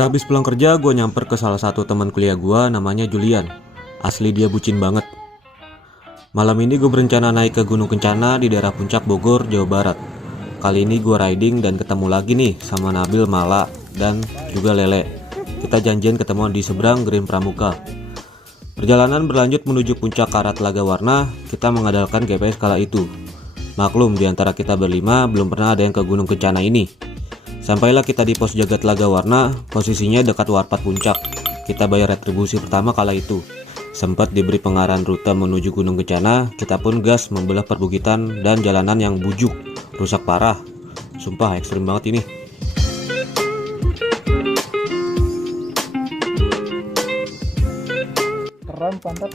Sehabis pulang kerja, gue nyamper ke salah satu teman kuliah gue namanya Julian. Asli dia bucin banget. Malam ini gue berencana naik ke Gunung Kencana di daerah Puncak Bogor, Jawa Barat. Kali ini gue riding dan ketemu lagi nih sama Nabil, Mala, dan juga Lele. Kita janjian ketemuan di seberang Green Pramuka. Perjalanan berlanjut menuju puncak Karat Telaga Warna. Kita mengandalkan GPS kala itu. Maklum, di antara kita berlima belum pernah ada yang ke Gunung Kencana ini. Sampailah kita di pos jaga Telaga Warna, posisinya dekat Warpat Puncak. Kita bayar retribusi pertama kala itu. Sempat diberi pengarahan rute menuju Gunung Kencana, kita pun gas membelah perbukitan dan jalanan yang bujuk, rusak parah. Sumpah ekstrim banget ini. Keren pantat.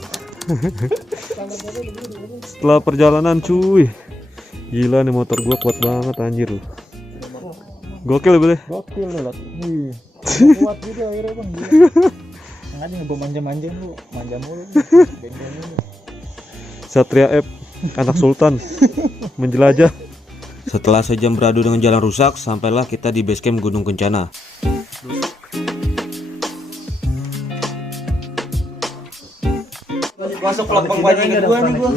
Setelah perjalanan cuy, gila nih motor gua kuat banget anjir loh. Gokil boleh. Gokil loh. Wih. Kuat juga akhirnya bang. Sengaja ngebawa manja-manja lu, manja mulu. Beng-beng mulu. Satria F, anak sultan, menjelajah. Setelah sejam beradu dengan jalan rusak, sampailah kita di base camp Gunung Kencana. Masuk pelopong bajing kedua nih gua.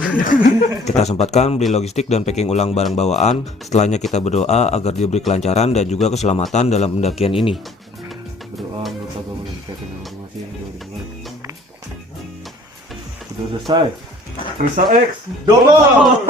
Kita sempatkan beli logistik dan packing ulang barang bawaan. Setelahnya kita berdoa agar diberi kelancaran dan juga keselamatan dalam pendakian ini. Berdoa menurut agama dan keyakinan masing-masing. Sudah selesai. Risa X, double.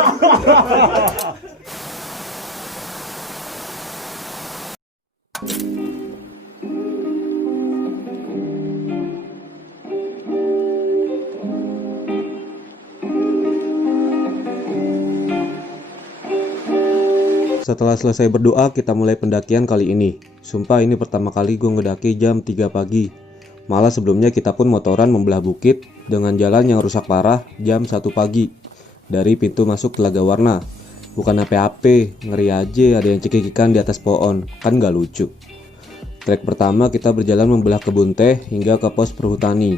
Setelah selesai berdoa, kita mulai pendakian kali ini. Sumpah ini pertama kali gue ngedaki jam 3 pagi. Malah sebelumnya kita pun motoran membelah bukit dengan jalan yang rusak parah jam 1 pagi. Dari pintu masuk Telaga Warna. Bukan apa-apa, ngeri aja ada yang cekikikan di atas pohon. Kan gak lucu. Trek pertama kita berjalan membelah kebun teh hingga ke pos perhutani.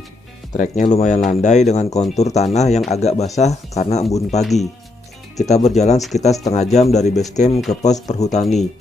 Treknya lumayan landai dengan kontur tanah yang agak basah karena embun pagi. Kita berjalan sekitar setengah jam dari base camp ke pos perhutani.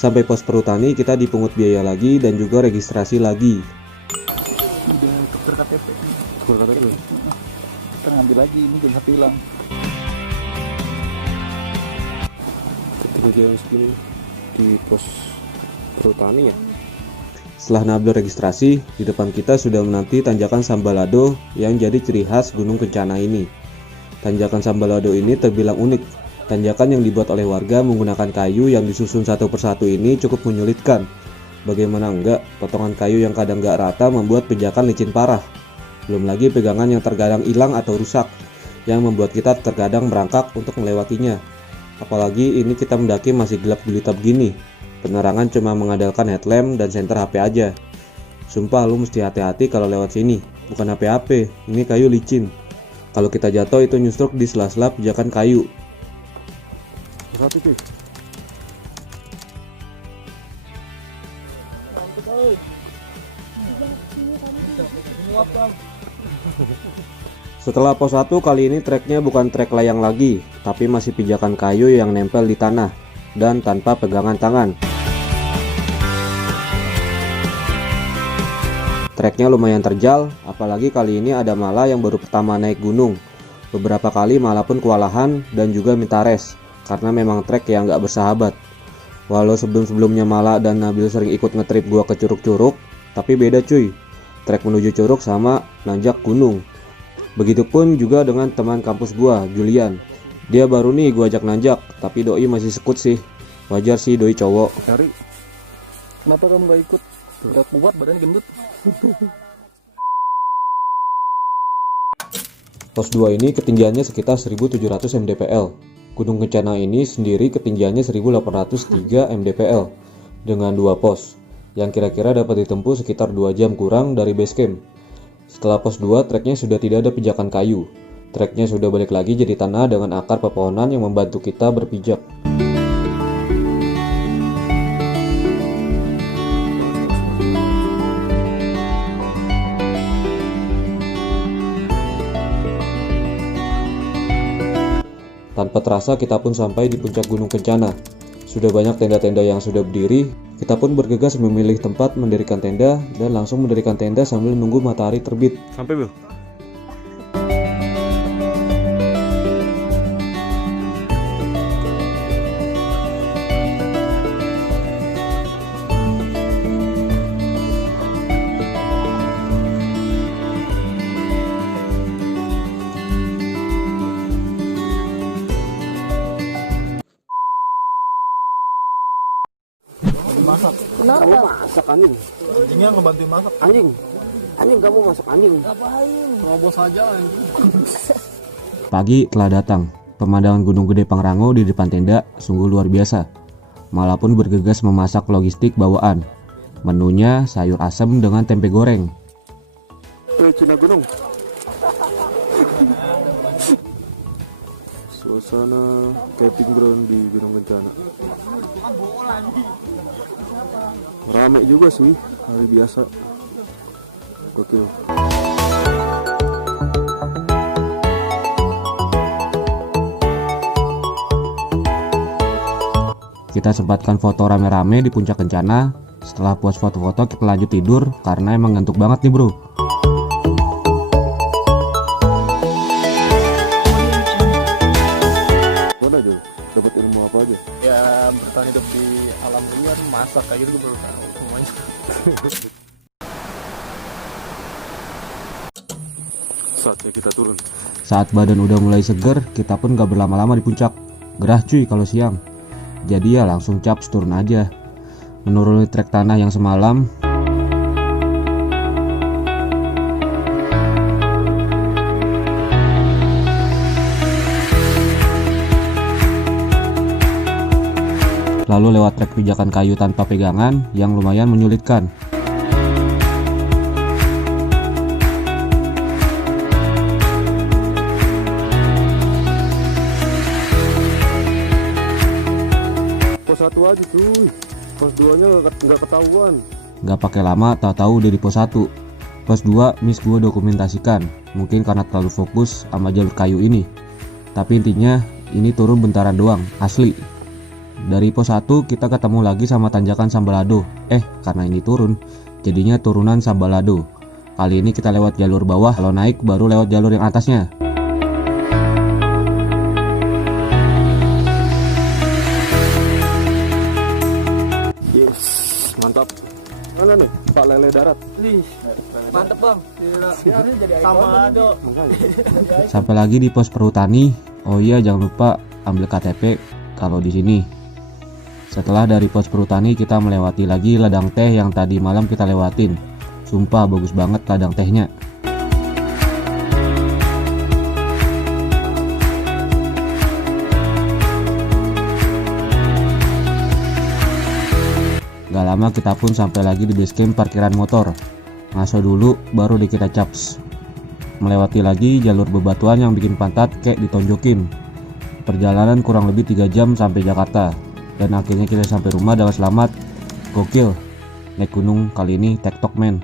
Sampai pos perhutani kita dipungut biaya lagi dan juga registrasi lagi. Udah tuker KTP. Tuker KTP. Kita ngambil lagi ini jangan sampai hilang. Ketika jam segini di pos perhutani ya. Setelah Nabil registrasi, di depan kita sudah menanti tanjakan Sambalado yang jadi ciri khas Gunung Kencana ini. Tanjakan Sambalado ini terbilang unik. Tanjakan yang dibuat oleh warga menggunakan kayu yang disusun satu persatu ini cukup menyulitkan. Bagaimana enggak, potongan kayu yang kadang enggak rata membuat pijakan licin parah. Belum lagi pegangan yang terkadang hilang atau rusak, yang membuat kita terkadang merangkak untuk melewatinya. Apalagi ini kita mendaki masih gelap gulita begini. Penerangan cuma mengandalkan headlamp dan senter HP aja. Sumpah lu mesti hati-hati kalau lewat sini. Bukan HP, ini kayu licin. Kalau kita jatuh itu nyusruk di sela-sela pijakan kayu. Satu cuy. Setelah pos 1 kali ini treknya bukan trek layang lagi, tapi masih pijakan kayu yang nempel di tanah dan tanpa pegangan tangan. Treknya lumayan terjal, apalagi kali ini ada Mala yang baru pertama naik gunung. Beberapa kali Mala pun kewalahan dan juga minta rest. Karena memang trek yang gak bersahabat. Walau sebelum-sebelumnya Mala dan Nabil sering ikut ngetrip gua ke curug-curug, tapi beda cuy. Trek menuju curug sama nanjak gunung. Begitupun juga dengan teman kampus gua, Julian. Dia baru nih gua ajak nanjak, tapi doi masih sekut sih. Wajar sih doi cowok. Cari. Kenapa kamu gak ikut? Berat buat badan gendut. Pos 2 ini ketinggiannya sekitar 1700 mdpl. Gunung Kencana ini sendiri ketinggiannya 1803 mdpl dengan 2 pos yang kira-kira dapat ditempuh sekitar 2 jam kurang dari base camp. Setelah pos 2, treknya sudah tidak ada pijakan kayu. Treknya sudah balik lagi jadi tanah dengan akar pepohonan yang membantu kita berpijak. Tanpa terasa kita pun sampai di puncak Gunung Kencana. Sudah banyak tenda-tenda yang sudah berdiri, kita pun bergegas memilih tempat mendirikan tenda dan langsung mendirikan tenda sambil menunggu matahari terbit. Sampai belum? Masak. Kamu masak anjing. Anjingnya ngebantuin masak. Anjing kamu masak anjing. Ngapain? Terobos aja anjing. Pagi telah datang. Pemandangan Gunung Gede Pangrango di depan tenda sungguh luar biasa. Malah pun bergegas memasak logistik bawaan. Menunya sayur asem dengan tempe goreng. Cina gunung. Suasana camping ground di Gunung Kencana. Rame juga sih, hari biasa. Gokil. Kita sempatkan foto rame-rame di puncak Kencana. Setelah puas foto-foto kita lanjut tidur karena emang ngantuk banget nih bro. Mana aja? Dapat ilmu apa aja? Ya bertahan hidup di alam liar, masak kayak gitu gue baru tahu semuanya. Saatnya kita turun. Saat badan udah mulai seger, kita pun gak berlama-lama di puncak. Gerah cuy kalau siang. Jadi ya langsung caps turun aja. Menuruni trek tanah yang semalam. Lalu lewat trek pijakan kayu tanpa pegangan yang lumayan menyulitkan. Pos 1 aja cuy. Pos 2 nya nggak ketahuan. Gak pakai lama, tahu-tahu udah di pos 1. Pos 2 miss gue dokumentasikan. Mungkin karena terlalu fokus sama jalur kayu ini. Tapi intinya ini turun bentaran doang, asli. Dari pos 1 kita ketemu lagi sama tanjakan Sambalado. Karena ini turun, jadinya turunan Sambalado. Kali ini kita lewat jalur bawah, kalau naik baru lewat jalur yang atasnya. Yes, mantap. Mana nih? Pak Lele Darat. Mantep bang. Sama do. Sampai lagi di pos perhutani. Oh iya, jangan lupa ambil KTP kalau di sini. Setelah dari pos perhutani kita melewati lagi ladang teh yang tadi malam kita lewatin. Sumpah bagus banget ladang tehnya. Gak lama kita pun sampai lagi di base camp parkiran motor. Ngaso dulu baru di kita caps. Melewati lagi jalur bebatuan yang bikin pantat kayak ditonjokin. Perjalanan kurang lebih 3 jam sampai Jakarta. Dan akhirnya kita sampai rumah dengan selamat. Gokil. Naik gunung kali ini tektok men.